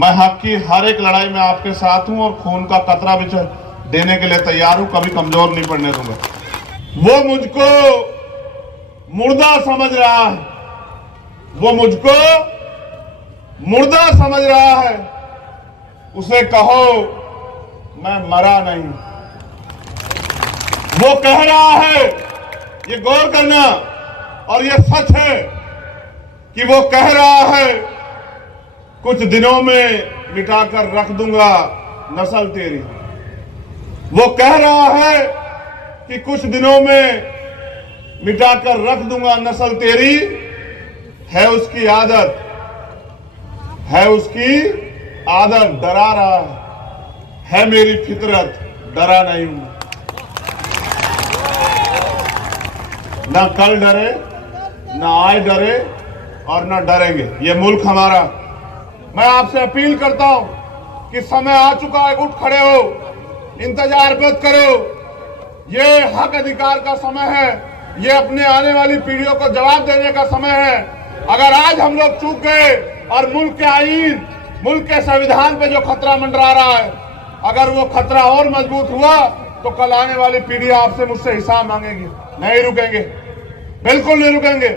मैं हक की हर एक लड़ाई में आपके साथ हूं और खून का कतरा भी देने के लिए तैयार हूं, कभी कमजोर नहीं पड़ने दूंगा। वो मुझको मुर्दा समझ रहा है, वो मुझको मुर्दा समझ रहा है, उसे कहो मैं मरा नहीं। वो कह रहा है, ये गौर करना और ये सच है कि वो कह रहा है कुछ दिनों में मिटाकर रख दूंगा नस्ल तेरी। वो कह रहा है कि कुछ दिनों में मिटाकर रख दूंगा नस्ल तेरी। है उसकी आदत, है उसकी आदत, डरा रहा है मेरी फितरत, डरा नहीं हूं। ना कल डरे, ना आज डरे और ना डरेंगे। ये मुल्क हमारा। मैं आपसे अपील करता हूं कि समय आ चुका है, उठ खड़े हो, इंतजार मत करो। ये हक अधिकार का समय है, ये अपने आने वाली पीढ़ियों को जवाब देने का समय है। अगर आज हम लोग चूक गए और मुल्क के आईन, मुल्क के संविधान पे जो खतरा मंडरा रहा है, अगर वो खतरा और मजबूत हुआ तो कल आने वाली पीढ़ी आपसे मुझसे हिसाब मांगेगी। नहीं रुकेंगे, बिल्कुल नहीं रुकेंगे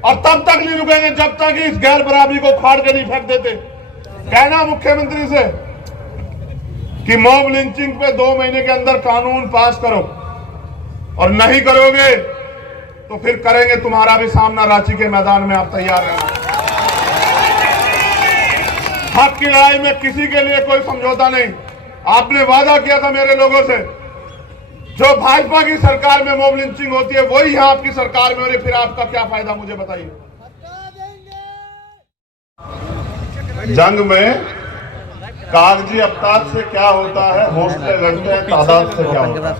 और तब तक नहीं रुकेंगे जब तक इस गैर बराबरी को फाड़ के नहीं फेंक देते। कहना मुख्यमंत्री से कि मॉब लिंचिंग पे 2 महीने के अंदर कानून पास करो, और नहीं करोगे तो फिर करेंगे तुम्हारा भी सामना रांची के मैदान में। आप तैयार रहना। हक की लड़ाई में किसी के लिए कोई समझौता नहीं। आपने वादा किया था मेरे लोगों से, जो भाजपा की सरकार में मॉब लिंचिंग होती है वही यहां आपकी सरकार में हो रही, फिर आपका क्या फायदा मुझे बताइए। जंग में कागजी अवतार से क्या होता है, हौसले लड़ते हैं तादाद से क्या होता है,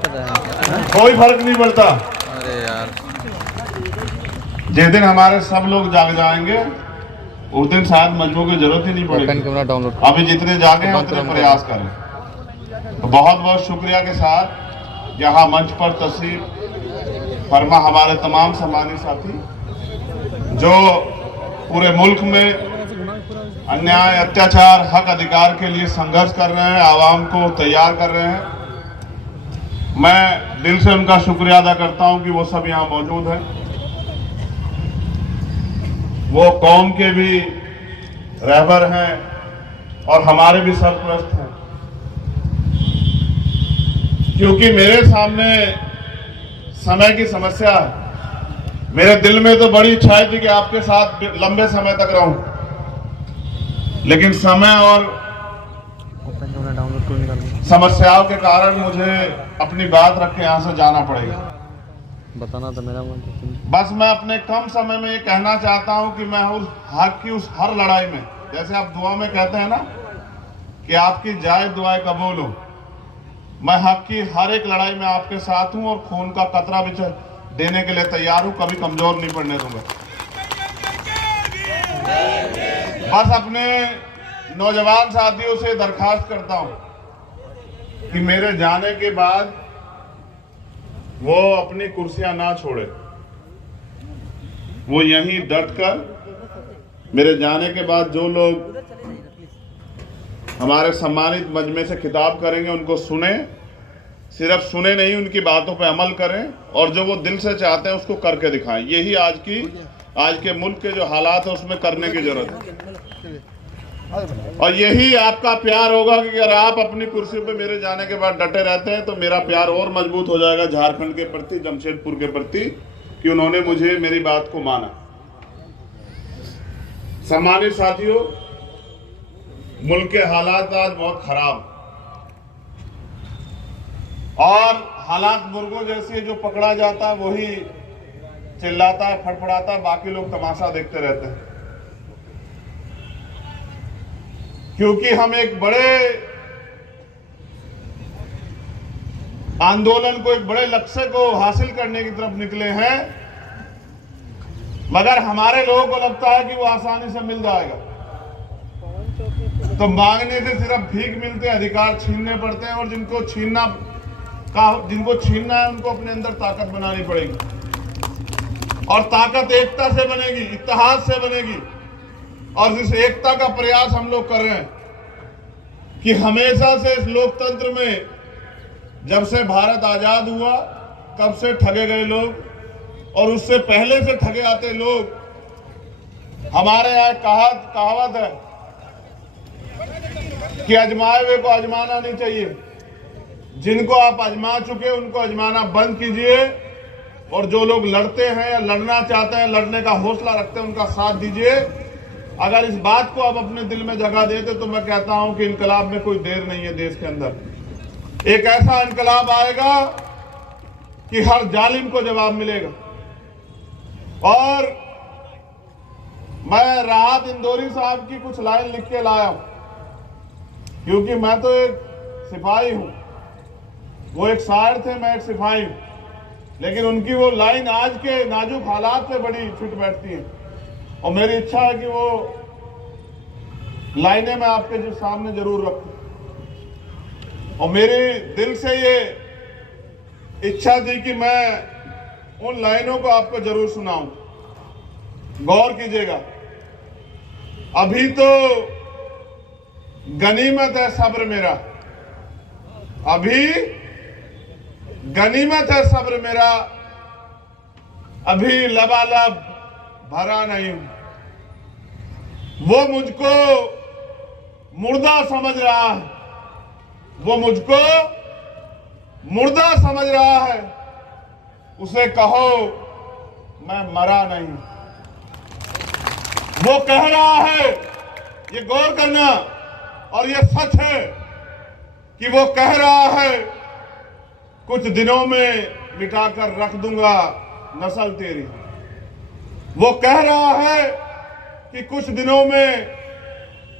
कोई फर्क नहीं पड़ता। अरे यार, जिस दिन हमारे सब लोग जाग जाएंगे उस दिन शायद मजबूर की जरूरत ही नहीं पड़ेगी। अभी जितने जागे हैं उतने प्रयास करें। तो बहुत बहुत शुक्रिया के साथ यहाँ मंच पर तशरीफ फरमा हमारे तमाम सम्मानित साथी जो पूरे मुल्क में अन्याय, अत्याचार, हक अधिकार के लिए संघर्ष कर रहे हैं, आवाम को तैयार कर रहे हैं। मैं दिल से उनका शुक्रिया अदा करता हूं कि वो सब यहाँ मौजूद हैं। वो कौम के भी रहबर हैं और हमारे भी सरपरस्त हैं, क्योंकि मेरे सामने समय की समस्या है। मेरे दिल में तो बड़ी इच्छा थी कि आपके साथ लंबे समय तक रहूं, लेकिन समय और समस्याओं के कारण मुझे अपनी बात रख के यहां से जाना पड़ेगा। बताना तो मेरा मन। बस मैं अपने कम समय में ये कहना चाहता हूं कि मैं उस हक की उस हर लड़ाई में, जैसे आप दुआ में कहते हैं ना कि आपकी जायज दुआएं कबूल हो, मैं हक की हर एक लड़ाई में आपके साथ हूं और खून का कतरा भी देने के लिए तैयार हूं, कभी कमजोर नहीं पड़ने दूंगा। बस अपने नौजवान साथियों से दरखास्त करता हूं कि मेरे जाने के बाद वो अपनी कुर्सियां ना छोड़े, वो यहीं डट कर मेरे जाने के बाद जो लोग हमारे सम्मानित मजमे से खिताब करेंगे उनको सुने, सिर्फ सुने नहीं, उनकी बातों पे अमल करें और जो वो दिल से चाहते हैं उसको करके दिखाएं। यही आज के मुल्क के जो हालात है उसमें करने की जरूरत है। और यही आपका प्यार होगा कि अगर आप अपनी कुर्सी पे मेरे जाने के बाद डटे रहते हैं तो मेरा प्यार और मजबूत हो जाएगा झारखंड के प्रति, जमशेदपुर के प्रति, कि उन्होंने मुझे मेरी बात को माना। सम्मानित साथियों, मुल्क के हालात आज बहुत खराब और हालात मुर्गों जैसे, जो पकड़ा जाता है वही चिल्लाता है, फड़फड़ाता है, बाकी लोग तमाशा देखते रहते हैं। क्योंकि हम एक बड़े आंदोलन को, एक बड़े लक्ष्य को हासिल करने की तरफ निकले हैं, मगर हमारे लोगों को लगता है कि वो आसानी से मिल जाएगा। तो मांगने से सिर्फ भीख मिलते, अधिकार छीनने पड़ते हैं, और जिनको छीनना है उनको अपने अंदर ताकत बनानी पड़ेगी। और ताकत एकता से बनेगी, इत्तेहाद से बनेगी, और जिस एकता का प्रयास हम लोग कर रहे हैं कि हमेशा से इस लोकतंत्र में जब से भारत आजाद हुआ तब से ठगे गए लोग और उससे पहले से ठगे आते लोग, हमारे यहाँ कहावत है कि आजमाए हुए को आजमाना नहीं चाहिए। जिनको आप आजमा चुके उनको आजमाना बंद कीजिए और जो लोग लड़ते हैं या लड़ना चाहते हैं, लड़ने का हौसला रखते हैं, उनका साथ दीजिए। अगर इस बात को आप अपने दिल में जगह देते तो मैं कहता हूं कि इनकलाब में कोई देर नहीं है। देश के अंदर एक ऐसा इनकलाब आएगा कि हर जालिम को जवाब मिलेगा। और मैं राहत इंदौरी साहब की कुछ लाइन लिख के लाया हूं, क्योंकि मैं तो एक सिपाही हूं, वो एक शायर थे, मैं एक सिपाही हूं, लेकिन उनकी वो लाइन आज के नाजुक हालात से बड़ी फिट बैठती है और मेरी इच्छा है कि वो लाइनें मैं आपके जो सामने जरूर रखूं। और मेरे दिल से ये इच्छा थी कि मैं उन लाइनों को आपको जरूर सुनाऊं। गौर कीजिएगा। अभी तो गनीमत है सब्र मेरा, अभी गनीमत है सब्र मेरा, अभी लबालब भरा नहीं। वो मुझको मुर्दा समझ रहा है, वो मुझको मुर्दा समझ रहा है, उसे कहो मैं मरा नहीं। वो कह रहा है, ये गौर करना, और ये सच है कि वो कह रहा है कुछ दिनों में मिटाकर रख दूंगा नस्ल तेरी। वो कह रहा है कि कुछ दिनों में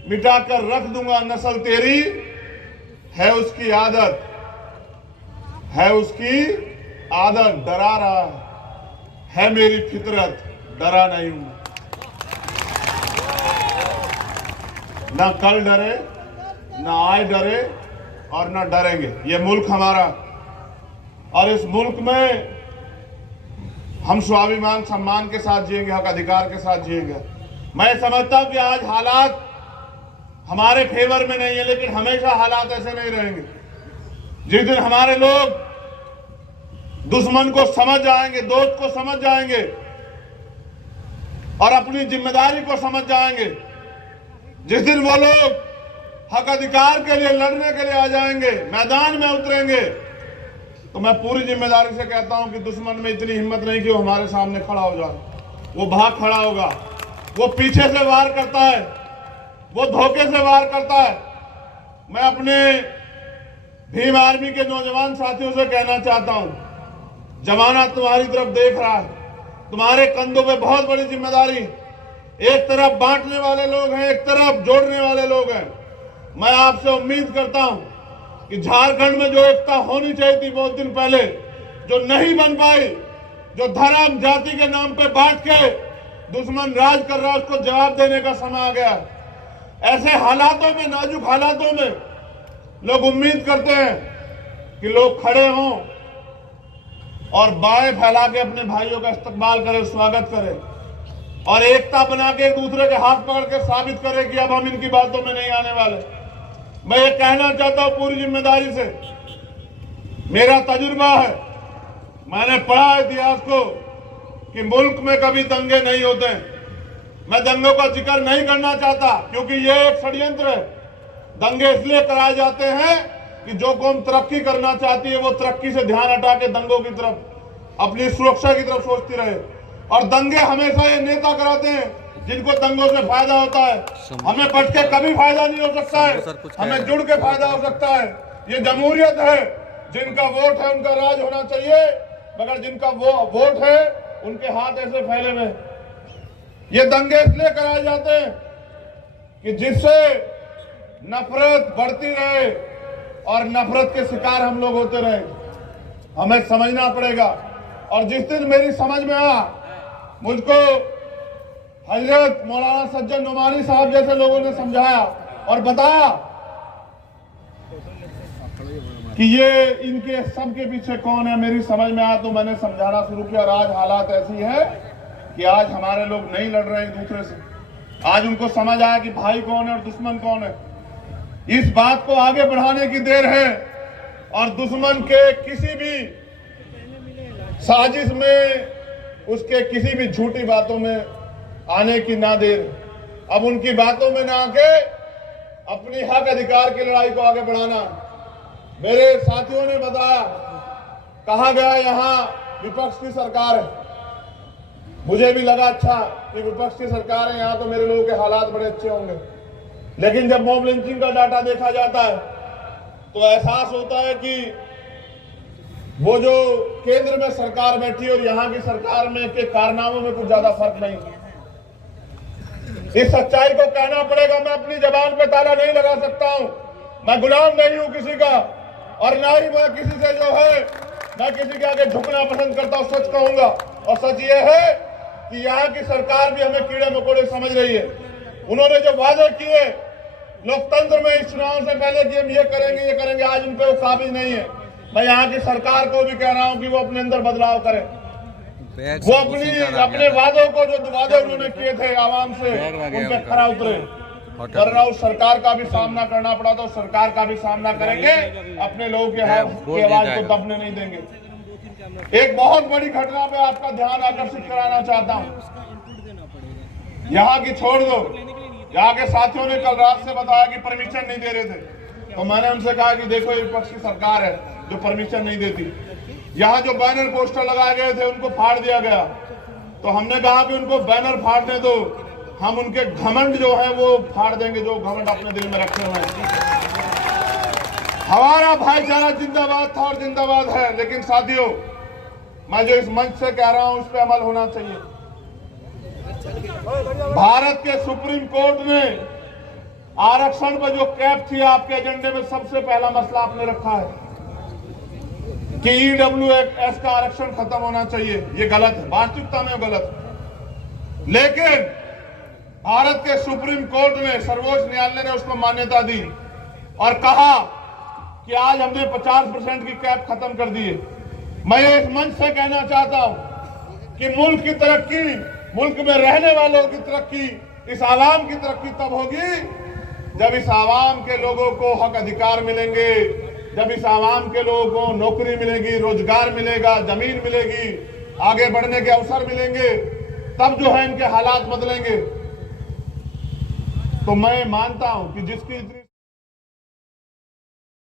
मिटाकर रख दूंगा नस्ल तेरी। है उसकी आदत, है उसकी आदत, डरा रहा है मेरी फितरत, डरा नहीं हूं। ना कल डरे, ना आज डरे और ना डरेंगे। ये मुल्क हमारा, और इस मुल्क में हम स्वाभिमान सम्मान के साथ जिएंगे, हक अधिकार के साथ जिएंगे। मैं समझता हूं कि आज हालात हमारे फेवर में नहीं है, लेकिन हमेशा हालात ऐसे नहीं रहेंगे। जिस दिन हमारे लोग दुश्मन को समझ जाएंगे, दोस्त को समझ जाएंगे और अपनी जिम्मेदारी को समझ जाएंगे, जिस दिन वो लोग हक अधिकार के लिए लड़ने के लिए आ जाएंगे, मैदान में उतरेंगे, तो मैं पूरी जिम्मेदारी से कहता हूं कि दुश्मन में इतनी हिम्मत नहीं कि वो हमारे सामने खड़ा हो जाए। वो भाग खड़ा होगा, वो पीछे से वार करता है, वो धोखे से वार करता है। मैं अपने भीम आर्मी के नौजवान साथियों से कहना चाहता हूं, जमाना तुम्हारी तरफ देख रहा है, तुम्हारे कंधों पे बहुत बड़ी जिम्मेदारी। एक तरफ बांटने वाले लोग हैं, एक तरफ जोड़ने वाले लोग हैं। मैं आपसे उम्मीद करता हूं कि झारखंड में जो एकता होनी चाहिए थी बहुत दिन पहले, जो नहीं बन पाई, जो धर्म जाति के नाम पे बांट के दुश्मन राज कर रहा है, उसको जवाब देने का समय आ गया। ऐसे हालातों में, नाजुक हालातों में लोग उम्मीद करते हैं कि लोग खड़े हों और बाएं फैला के अपने भाइयों का इस्तकबाल करें, स्वागत करें और एकता बना के एक दूसरे के हाथ पकड़ के साबित करें कि अब हम इनकी बातों में नहीं आने वाले। मैं ये कहना चाहता हूं पूरी जिम्मेदारी से, मेरा तजुर्बा है, मैंने पढ़ा इतिहास को कि मुल्क में कभी दंगे नहीं होते हैं। मैं दंगों का जिक्र नहीं करना चाहता क्योंकि ये एक षड्यंत्र है। दंगे इसलिए कराए जाते हैं कि जो कौम तरक्की करना चाहती है वो तरक्की से ध्यान हटा के दंगों की तरफ, अपनी सुरक्षा की तरफ सोचती रहे। और दंगे हमेशा ये नेता कराते हैं जिनको दंगों से फायदा होता है। हमें बच के कभी फायदा नहीं हो सकता है, हमें जुड़ के फायदा हो सकता है। ये जमहूरियत है, जिनका वोट है उनका राज होना चाहिए, मगर जिनका वो वोट है उनके हाथ ऐसे फैले हुए। ये दंगे इसलिए कराए जाते हैं कि जिससे नफरत बढ़ती रहे और नफरत के शिकार हम लोग होते रहे। हमें समझना पड़ेगा। और जिस दिन मेरी समझ में आया, मुझको हजरत मौलाना सज्जन नुमानी साहब जैसे लोगों ने समझाया और बताया कि ये इनके सबके पीछे कौन है, मेरी समझ में आया तो मैंने समझाना शुरू किया। और आज हालात ऐसी है कि आज हमारे लोग नहीं लड़ रहे एक दूसरे से। आज उनको समझ आया कि भाई कौन है और दुश्मन कौन है। इस बात को आगे बढ़ाने की देर है और दुश्मन के किसी भी साजिश में, उसके किसी भी झूठी बातों में आने की ना देर। अब उनकी बातों में ना आके अपनी हक अधिकार की लड़ाई को आगे बढ़ाना। मेरे साथियों ने बताया, कहा गया यहां विपक्ष की सरकार है। मुझे भी लगा अच्छा कि विपक्ष की सरकार है, यहां तो मेरे लोगों के हालात बड़े अच्छे होंगे। लेकिन जब मॉब लिंचिंग का डाटा देखा जाता है तो एहसास होता है कि वो जो केंद्र में सरकार बैठी और यहां की सरकार में के कारनामों में कुछ ज्यादा फर्क नहीं। इस सच्चाई को कहना पड़ेगा। मैं अपनी जबान पे ताला नहीं लगा सकता हूं। मैं गुलाम नहीं हूं किसी का, और ना ही मैं किसी से जो है मैं किसी के आगे झुकना पसंद करता हूं। सच कहूंगा, और सच ये है कि यहाँ की सरकार भी हमें कीड़े मकोड़े समझ रही है। उन्होंने जो वादे किए लोकतंत्र में इस चुनाव से पहले कि हम ये करेंगे, आज उन पे वो काबिज नहीं है। मैं यहाँ की सरकार को भी कह रहा हूं कि वो अपने अंदर बदलाव करे। वो अपने वादों को, जो वादे उन्होंने किए थे आवाम से, उन पे खरा उतरे। वरना उस सरकार का भी सामना करना पड़ा तो सरकार का भी सामना करेंगे, अपने लोगों की आवाज को दबने नहीं देंगे। एक बहुत बड़ी घटना पे आपका ध्यान आकर्षित कराना चाहता हूं। यहाँ की छोड़ दो, यहाँ के साथियों ने कल रात से बताया कि परमिशन नहीं दे रहे थे, तो मैंने उनसे कहा कि देखो ये विपक्ष की सरकार है जो परमिशन नहीं देती। यहाँ जो बैनर पोस्टर लगाए गए थे उनको फाड़ दिया गया, तो हमने कहा कि उनको बैनर फाड़ने दो, हम उनके घमंड जो है वो फाड़ देंगे, जो घमंड अपने दिल में रखे हुए हैं। हमारा भाईचारा जिंदाबाद था और जिंदाबाद है। लेकिन साथियों, मैं जो इस मंच से कह रहा हूं उस पर अमल होना चाहिए। भारत के सुप्रीम कोर्ट ने आरक्षण पर जो कैप थी, आपके एजेंडे में सबसे पहला मसला आपने रखा है कि EWS का आरक्षण खत्म होना चाहिए। ये गलत है, वास्तविकता में गलत है। लेकिन भारत के सुप्रीम कोर्ट ने, सर्वोच्च न्यायालय ने उसको मान्यता दी और कहा कि आज हमने 50% की कैप खत्म कर दी है। मैं इस मंच से कहना चाहता हूं कि मुल्क की तरक्की, मुल्क में रहने वालों की तरक्की, इस आवाम की तरक्की तब होगी जब इस आवाम के लोगों को हक अधिकार मिलेंगे, जब इस आवाम के लोगों को नौकरी मिलेगी, रोजगार मिलेगा, जमीन मिलेगी, आगे बढ़ने के अवसर मिलेंगे, तब जो है इनके हालात बदलेंगे। तो मैं मानता हूं कि जिसकी